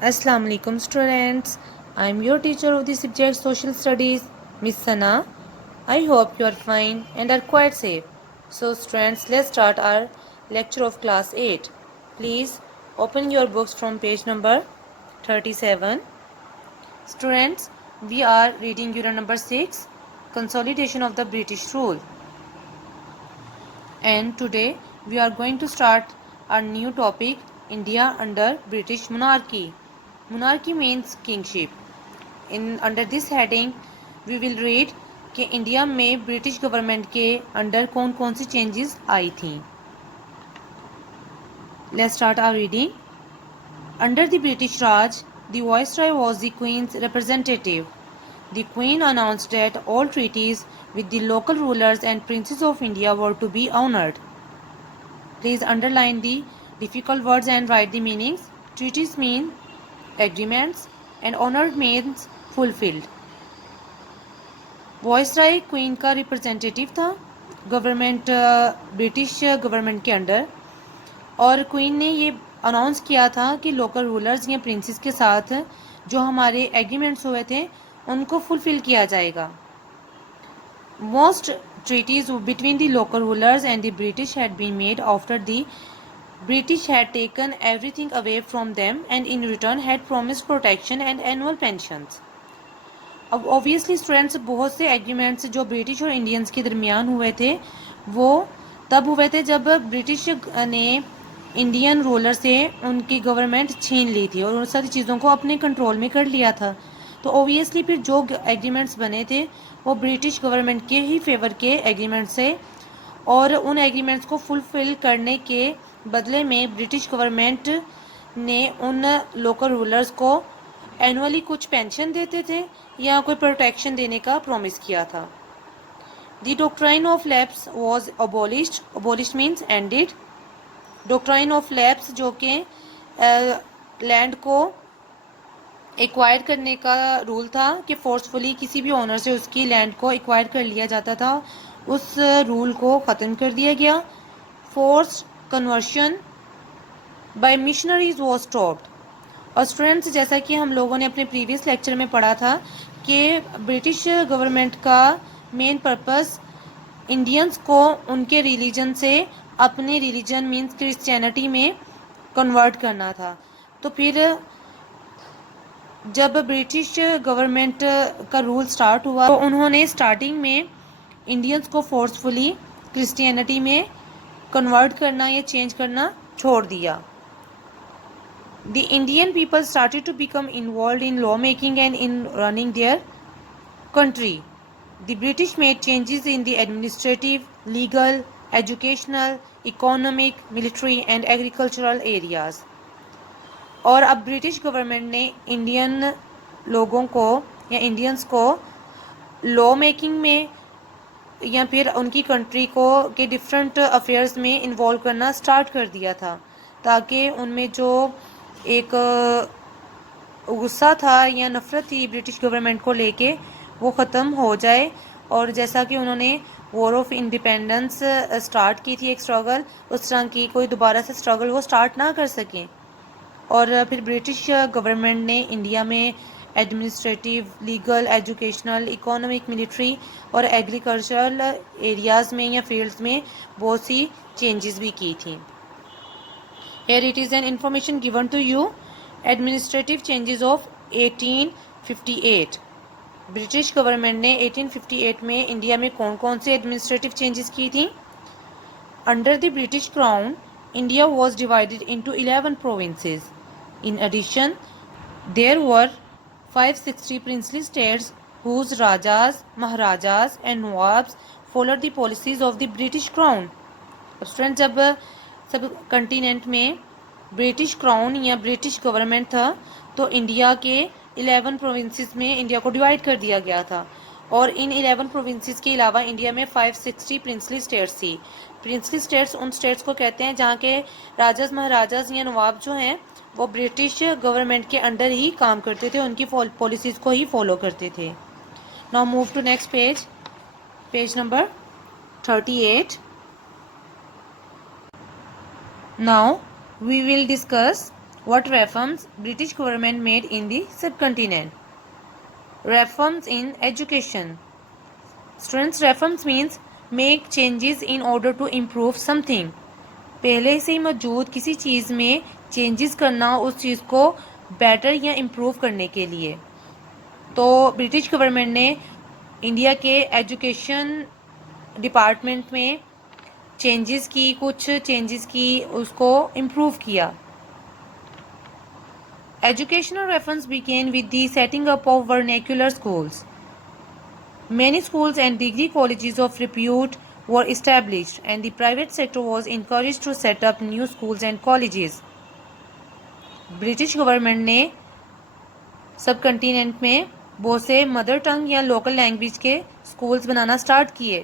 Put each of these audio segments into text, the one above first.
Assalamu alaikum students. I am your teacher of the subject Social Studies, Miss Sana. I hope you are fine and are quite safe. So students, let's start our lecture of class 8. Please open your books from page number 37. Students, we are reading unit number 6, Consolidation of the British Rule. And today we are going to start our new topic, India under British monarchy. Monarchy means kingship. Under this heading we will read کہ India میں British government کے under کون کون سی changes آئی تھیں. Let's start our reading. Under the British Raj, the Viceroy was the Queen's representative. The Queen announced that all treaties with the local rulers and princes of India were to be honored. Please underline the difficult words and write the meanings. Treaties mean agreements and honored means fulfilled. Viceroy queen کا ریپرزینٹیٹیو تھا government British government کے under, اور queen نے یہ announce کیا تھا کہ local rulers یا پرنسز کے ساتھ جو ہمارے ایگریمنٹس ہوئے تھے ان کو فلفل کیا جائے گا. Most treaties between the local rulers and the British had been made after the British had taken everything away from them and in return had promised protection and annual pensions. اب obviously students بہت سے agreements جو British اور Indians کے درمیان ہوئے تھے وہ تب ہوئے تھے جب برٹش نے انڈین رولر سے ان کی گورنمنٹ چھین لی تھی اور ان ساری چیزوں کو اپنے کنٹرول میں کر لیا تھا. تو اوبیسلی پھر جو ایگریمنٹس بنے تھے وہ برٹش گورنمنٹ کے ہی فیور کے ایگریمنٹس سے، اور ان ایگریمنٹس کو فلفل کرنے کے بدلے میں برٹش گورنمنٹ نے ان لوکل رولرز کو اینولی کچھ پینشن دیتے تھے یا کوئی پروٹیکشن دینے کا پرومس کیا تھا. The doctrine of lapse was abolished. Abolished means ended. Doctrine of lapse جو کہ لینڈ کو ایکوائر کرنے کا رول تھا کہ فورسفلی کسی بھی اونر سے اس کی لینڈ کو ایکوائر کر لیا جاتا تھا، اس رول کو ختم کر دیا گیا. Force conversion by missionaries was stopped. اور اسٹوڈینٹس جیسا کہ ہم لوگوں نے اپنے پریویس لیکچر میں پڑھا تھا کہ برٹش گورنمنٹ کا مین پرپس انڈینس کو ان کے ریلیجن سے اپنے ریلیجن مینس کرسچینٹی میں کنورٹ کرنا تھا. تو پھر جب برٹش گورنمنٹ کا رول سٹارٹ ہوا تو انہوں نے سٹارٹنگ میں انڈینس کو فورسفلی کرسچینٹی میں کنورٹ کرنا یا چینج کرنا چھوڑ دیا. The Indian people started to become involved in lawmaking and in running their country. The British made changes in the administrative, legal, educational, economic, military and agricultural areas. اور اب British government نے Indian لوگوں کو یا Indians کو law making میں یا پھر ان کی کنٹری کو کے ڈفرینٹ افیئرس میں انوالو کرنا سٹارٹ کر دیا تھا، تاکہ ان میں جو ایک غصہ تھا یا نفرت تھی برٹش گورنمنٹ کو لے کے وہ ختم ہو جائے. اور جیسا کہ انہوں نے وار آف انڈیپینڈنس سٹارٹ کی تھی ایک اسٹرگل، اس طرح کی کوئی دوبارہ سے اسٹرگل وہ سٹارٹ نہ کر سکیں. اور پھر برٹش گورنمنٹ نے انڈیا میں administrative, legal, educational, economic, military اور ایگریکلچرل ایریاز میں یا فیلڈز میں بہت سی چینجز بھی کی تھیں. Here it is an information given to you. Administrative changes of 1858. British government نے 1858 میں انڈیا میں کون کون سے ایڈمنسٹریٹو چینجز کی تھیں؟ Under the British Crown, India was divided into 11 provinces. In addition, there were 560 princely states whose Rajas, Maharajas and Nawabs followed the policies of the British Crown. Students, جب سب subcontinent میں British crown یا British government تھا تو India کے 11 provinces میں India کو divide کر دیا گیا تھا، اور ان 11 پروونسز کے علاوہ انڈیا میں 560 پرنسلی اسٹیٹس تھی. پرنسلی اسٹیٹس ان اسٹیٹس کو کہتے ہیں جہاں کے راجاز مہاراجاز یا نواب جو ہیں وہ برٹش گورنمنٹ کے انڈر ہی کام کرتے تھے، ان کی پالیسیز کو ہی فالو کرتے تھے. Now move to next page number 38. Now we will discuss what reforms British government made in the subcontinent. Reforms in education. Students, reforms means make changes in order to improve something. پہلے سے موجود کسی چیز میں changes کرنا اس چیز کو better یا امپروو کرنے کے لیے. تو برٹش گورنمنٹ نے انڈیا کے ایجوکیشن ڈپارٹمنٹ میں کچھ چینجز کی اس کو امپروو کیا. Educational reference began with the setting up of vernacular schools. Many schools and degree colleges of repute were established and the private sector was encouraged to set up new schools and colleges. British government نے سب subcontinent میں بہت سے mother tongue یا local language کے schools بنانا start کیے.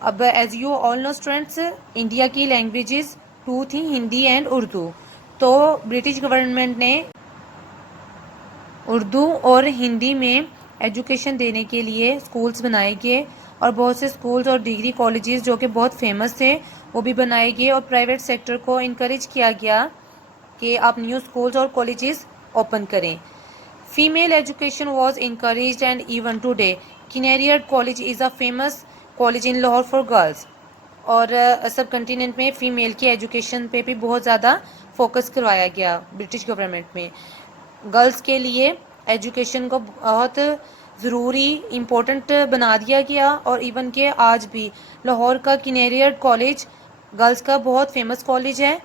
اب as you all know students India کی لینگویجز 2 تھیں، ہندی اینڈ اردو. تو برٹش گورنمنٹ نے اردو اور ہندی میں ایجوکیشن دینے کے لیے اسکولس بنائے گئے اور بہت سے اسکولس اور ڈگری کالجز جو کہ بہت فیمس تھے وہ بھی بنائے گئے اور پرائیویٹ سیکٹر کو انکریج کیا گیا کہ آپ نیو اسکولس اور کالجز اوپن کریں. Female education was encouraged and even today Kinnaird college is a famous college in Lahore for girls. اور سب کنٹیننٹ میں فیمیل کی ایجوکیشن پہ بھی بہت زیادہ فوکس کروایا گیا برٹش گورنمنٹ میں. گرلز کے لیے ایجوکیشن کو بہت ضروری امپورٹنٹ بنا دیا گیا اور ایون کہ آج بھی لاہور کا کنیریٹ کالج گرلز کا بہت فیمس کالج ہے.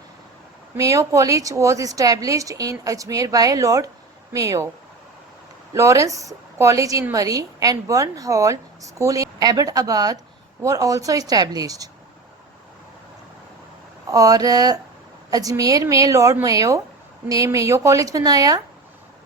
Mayo college was established in Ajmer by Lord Mayo. Lawrence college in Murree and Burn Hall school in Abbottabad were also established. اور اجمیر میں لارڈ میو نے میو کالج بنایا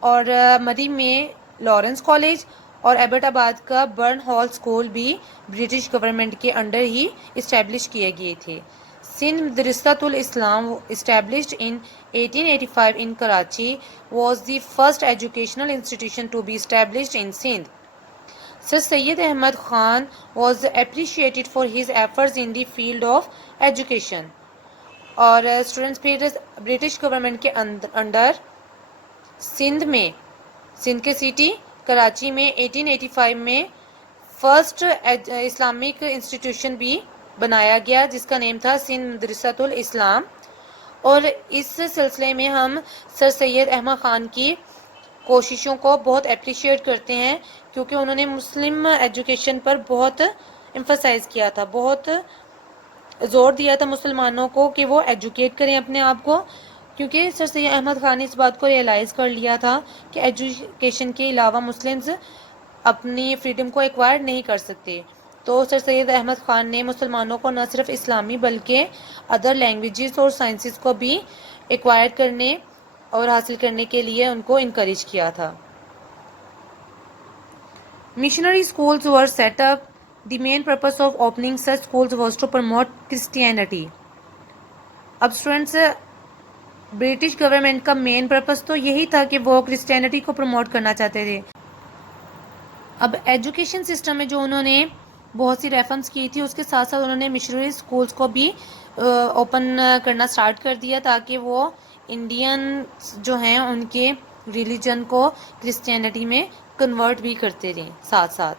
اور مری میں لارنس کالج اور ایبٹ آباد کا برن ہال اسکول بھی برٹش گورنمنٹ کے انڈر ہی اسٹیبلش کیے گئے تھے. سندھ مدرسۃ الاسلام established in 1885 in Karachi was the first educational institution to be established in Sindh. Sir Syed Ahmad Khan was appreciated for his efforts in the field of education. اور students پھر British government کے under Sindh کے city Karachi میں 1885 میں first Islamic institution بھی بنایا گیا جس کا نیم تھا سندھ مدرسۃ الاسلام. اور اس سلسلے میں ہم سر سید احمد خان کی کوششوں کو بہت اپریشیٹ کرتے ہیں کیونکہ انہوں نے مسلم ایجوکیشن پر بہت امفسائز کیا تھا، بہت زور دیا تھا مسلمانوں کو کہ وہ ایجوکیٹ کریں اپنے آپ کو، کیونکہ سر سید احمد خان نے اس بات کو ریئلائز کر لیا تھا کہ ایجوکیشن کے علاوہ مسلمز اپنی فریڈم کو ایکوائر نہیں کر سکتے. تو سر سید احمد خان نے مسلمانوں کو نہ صرف اسلامی بلکہ ادر لینگویجز اور سائنسز کو بھی ایکوائر کرنے اور حاصل کرنے کے لیے ان کو انکریج کیا تھا. Missionary schools were set up. The main purpose of opening such schools was to promote Christianity. اب اسٹوڈینٹس برٹش گورنمنٹ کا مین پرپس تو یہی تھا کہ وہ کرسچینٹی کو پروموٹ کرنا چاہتے تھے. اب ایجوکیشن سسٹم میں جو انہوں نے بہت سی ریفرنس کی تھی اس کے ساتھ ساتھ انہوں نے مشنری اسکولس کو بھی اوپن کرنا سٹارٹ کر دیا تاکہ وہ انڈین جو ہیں ان کے ریلیجن کو کرسچینٹی میں کنورٹ بھی کرتے رہیں ساتھ ساتھ.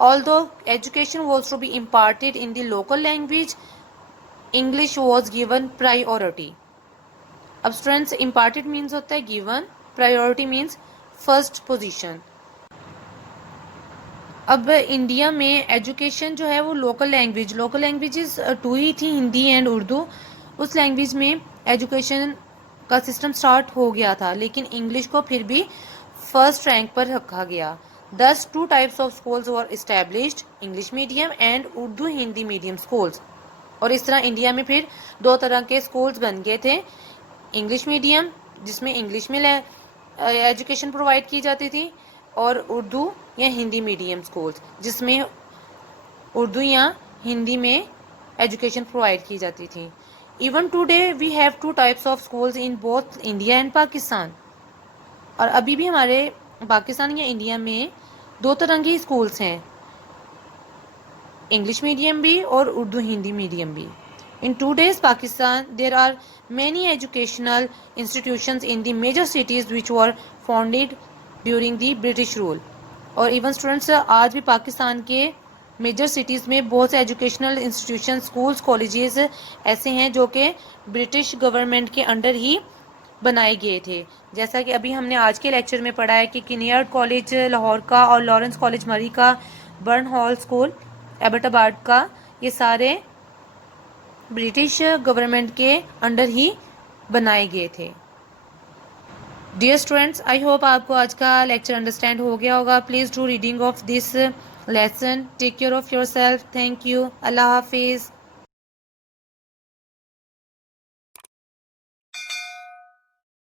Although education was to be imparted in the local language, English was given priority. اب اسٹوڈینٹس imparted means ہوتا ہے given, priority means first position. اب انڈیا میں ایجوکیشن جو ہے وہ لوکل لینگویجز 2 ہی تھیں، ہندی اینڈ اردو. اس لینگویج میں ایجوکیشن کا سسٹم سٹارٹ ہو گیا تھا لیکن انگلش کو پھر بھی فرسٹ رینک پر رکھا گیا. Thus 2 types of schools were established, English medium and Urdu Hindi medium schools. اور اس طرح انڈیا میں پھر 2 طرح کے اسکولس بن گئے تھے، انگلش میڈیم جس میں انگلش میں ایجوکیشن پرووائڈ کی جاتی تھی اور اردو یا ہندی میڈیم اسکولس جس میں اردو یا ہندی میں ایجوکیشن پرووائڈ کی جاتی تھی. Even today we have 2 types of schools in both India and Pakistan. اور ابھی بھی ہمارے پاکستان یا انڈیا میں 2 طرح کی اسکولس ہیں، انگلش میڈیم بھی اور اردو ہندی میڈیم بھی. In today's Pakistan, there are many educational institutions in the major cities which were founded during the British rule. اور ایون اسٹوڈنٹس آج بھی پاکستان کے میجر سٹیز میں بہت سے ایجوکیشنل انسٹیٹیوشن اسکولس کالجز ایسے ہیں جو کہ برٹش گورنمنٹ کے انڈر ہی بنائے گئے تھے. جیسا کہ ابھی ہم نے آج کے لیکچر میں پڑھا ہے کہ کنیئرڈ کالج لاہور کا اور لارنس کالج مری کا، برن ہال اسکول ایبٹ آباد کا، یہ سارے برٹش گورنمنٹ کے انڈر ہی بنائے گئے تھے. ڈیئر اسٹوڈینٹس، آئی ہوپ آپ کو آج کا لیکچر انڈرسٹینڈ ہو گیا ہوگا. Please do reading of this lesson. Take care of yourself. Thank you. اللہ حافظ.